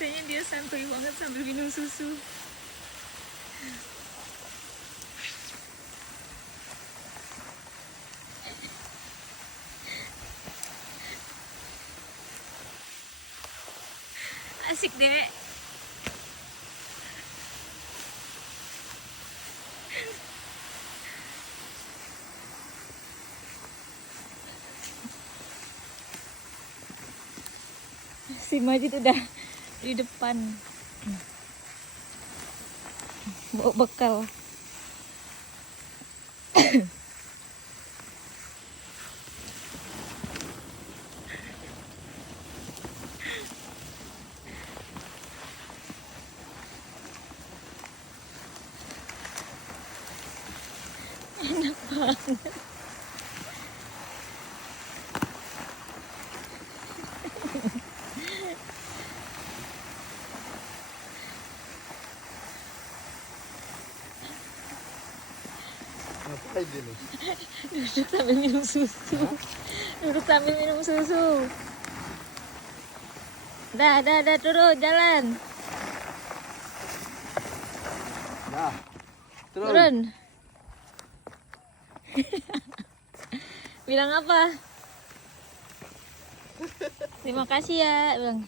Biasanya dia santuy banget sambil minum susu. Asik deh. Si Majid udah di depan bawa bekal. Enak banget. Ngapain dia nih? Duduk sambil minum susu. Duduk sambil minum susu. Dah, turun, jalan. Nah, Turun. Bilang apa? Terima kasih ya, Bang.